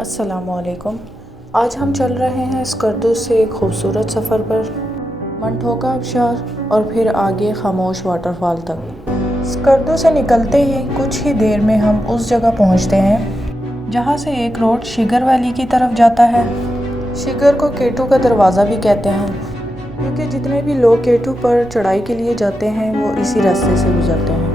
अस्सलामुअलैकुम। आज हम चल रहे हैं स्कर्दू से एक खूबसूरत सफ़र पर, मंठोका आबशार और फिर आगे खामोश वाटरफॉल तक। स्कर्दू से निकलते ही कुछ ही देर में हम उस जगह पहुंचते हैं जहां से एक रोड शिगर वैली की तरफ जाता है। शिगर को केटू का दरवाज़ा भी कहते हैं क्योंकि जितने भी लोग केटू पर चढ़ाई के लिए जाते हैं वो इसी रास्ते से गुजरते हैं।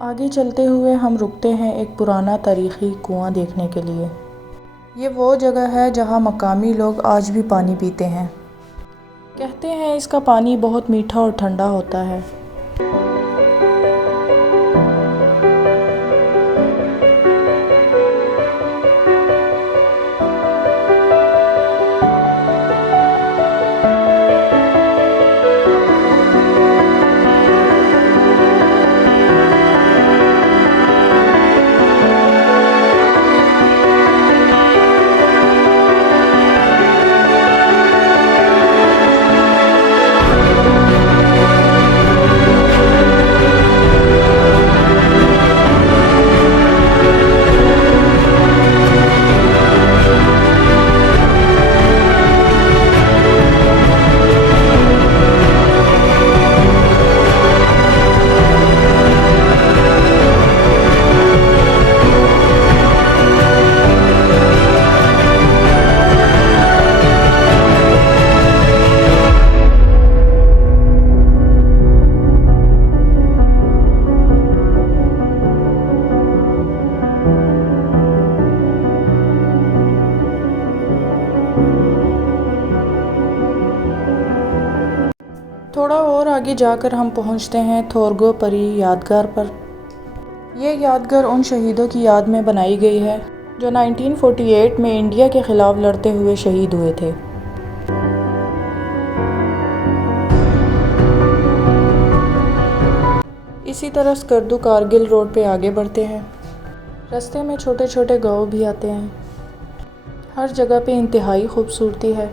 आगे चलते हुए हम रुकते हैं एक पुराना तारीख़ी कुआं देखने के लिए। ये वो जगह है जहां मकामी लोग आज भी पानी पीते हैं। कहते हैं इसका पानी बहुत मीठा और ठंडा होता है। थोड़ा और आगे जाकर हम पहुंचते हैं थोरगो परी यादगार पर। यह यादगार उन शहीदों की याद में बनाई गई है जो 1948 में इंडिया के ख़िलाफ़ लड़ते हुए शहीद हुए थे। इसी तरह स्कर्दू कारगिल रोड पे आगे बढ़ते हैं। रास्ते में छोटे छोटे गांव भी आते हैं। हर जगह पे इंतहाई खूबसूरती है।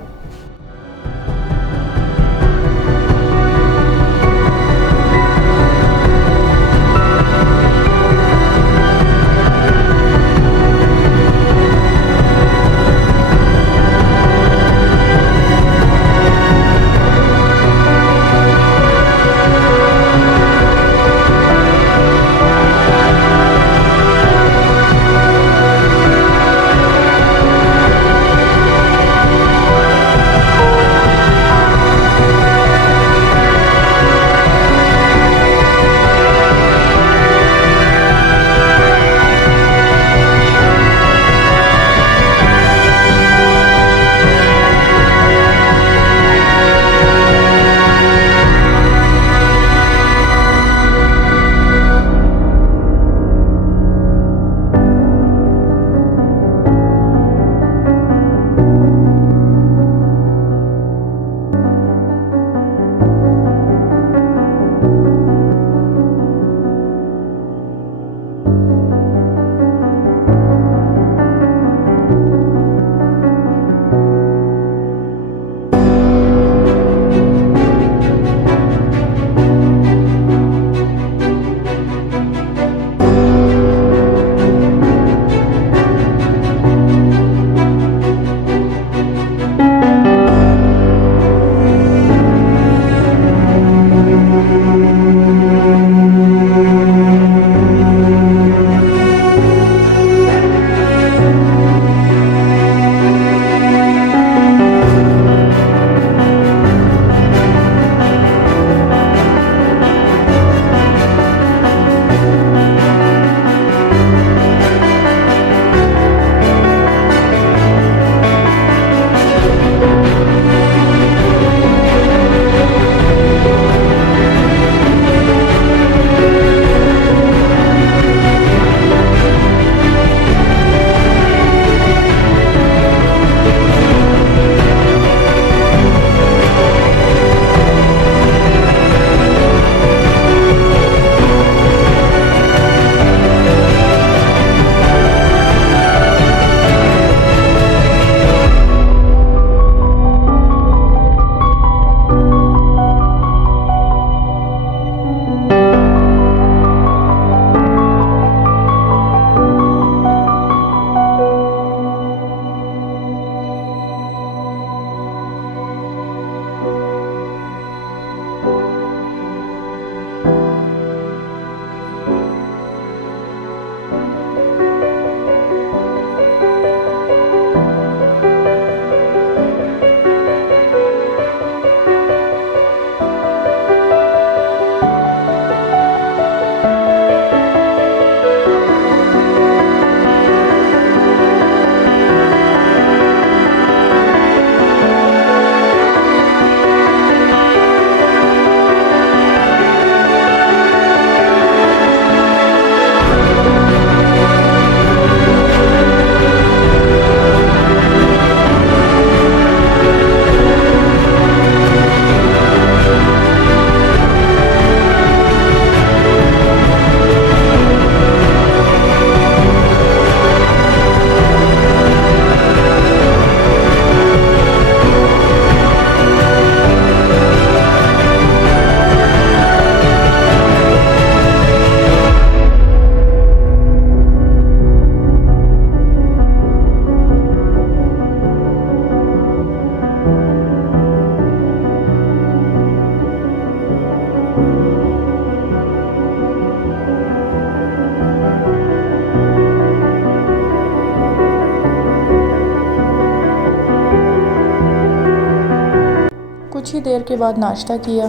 कुछ ही देर के बाद नाश्ता किया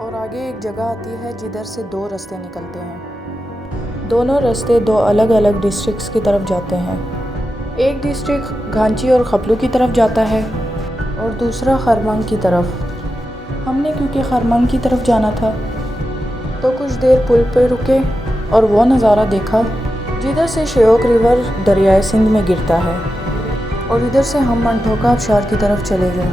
और आगे एक जगह आती है जिधर से दो रास्ते निकलते हैं। दोनों रास्ते दो अलग अलग डिस्ट्रिक्ट्स की तरफ जाते हैं। एक डिस्ट्रिक्ट घांची और खपलू की तरफ जाता है और दूसरा खरमंग की तरफ। हमने क्योंकि खरमंग की तरफ जाना था तो कुछ देर पुल पर रुके और वो नज़ारा देखा जिधर से श्योक रिवर दरियाए सिंध में गिरता है, और इधर से हम मंठोका आबशार की तरफ चले गए।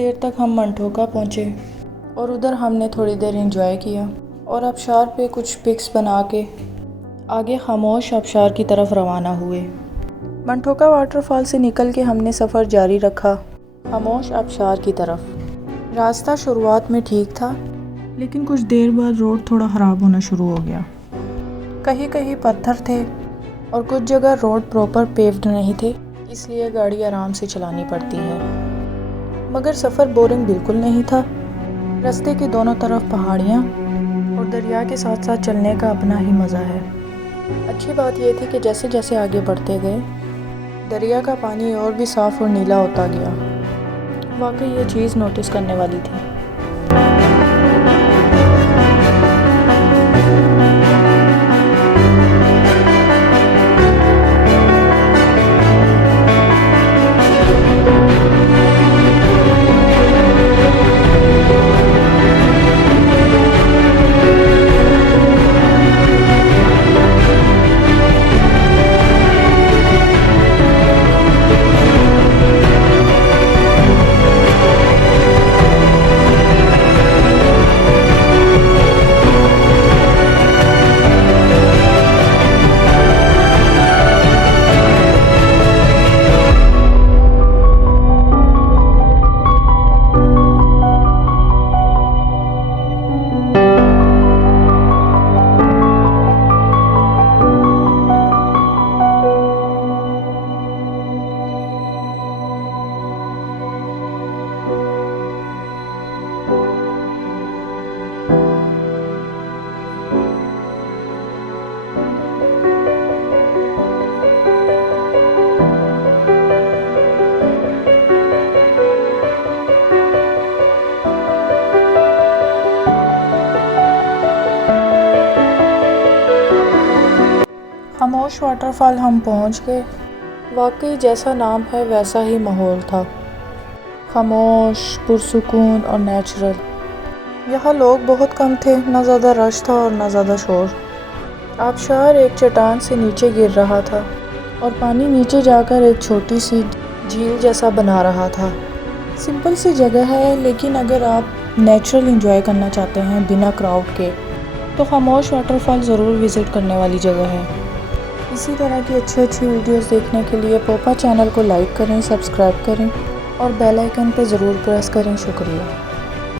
देर तक हम मंठोका पहुँचे और उधर हमने थोड़ी देर एंजॉय किया और आबशार पे कुछ पिक्स बना के आगे खामोश आबशार की तरफ रवाना हुए। मंठोका वाटरफॉल से निकल के हमने सफ़र जारी रखा खामोश आबशार की तरफ। रास्ता शुरुआत में ठीक था, लेकिन कुछ देर बाद रोड थोड़ा ख़राब होना शुरू हो गया। कहीं कहीं पत्थर थे और कुछ जगह रोड प्रॉपर पेव्ड नहीं थे, इसलिए गाड़ी आराम से चलानी पड़ती है। मगर सफ़र बोरिंग बिल्कुल नहीं था। रास्ते के दोनों तरफ पहाड़ियाँ और दरिया के साथ साथ चलने का अपना ही मज़ा है। अच्छी बात यह थी कि जैसे जैसे आगे बढ़ते गए दरिया का पानी और भी साफ़ और नीला होता गया। वाकई ये चीज़ नोटिस करने वाली थी। खामोश वाटरफॉल हम पहुंच गए। वाकई जैसा नाम है वैसा ही माहौल था, खामोश, पुर-सुकून और नेचुरल। यहाँ लोग बहुत कम थे, ना ज़्यादा रश था और ना ज़्यादा शोर। आबशार एक चट्टान से नीचे गिर रहा था और पानी नीचे जाकर एक छोटी सी झील जैसा बना रहा था। सिंपल सी जगह है, लेकिन अगर आप नेचुरल एंजॉय करना चाहते हैं बिना क्राउड के तो खामोश वाटरफॉल ज़रूर विज़िट करने वाली जगह है। इसी तरह की अच्छी वीडियोस देखने के लिए पोपा चैनल को लाइक करें, सब्सक्राइब करें और बेल आइकन पर ज़रूर प्रेस करें। शुक्रिया।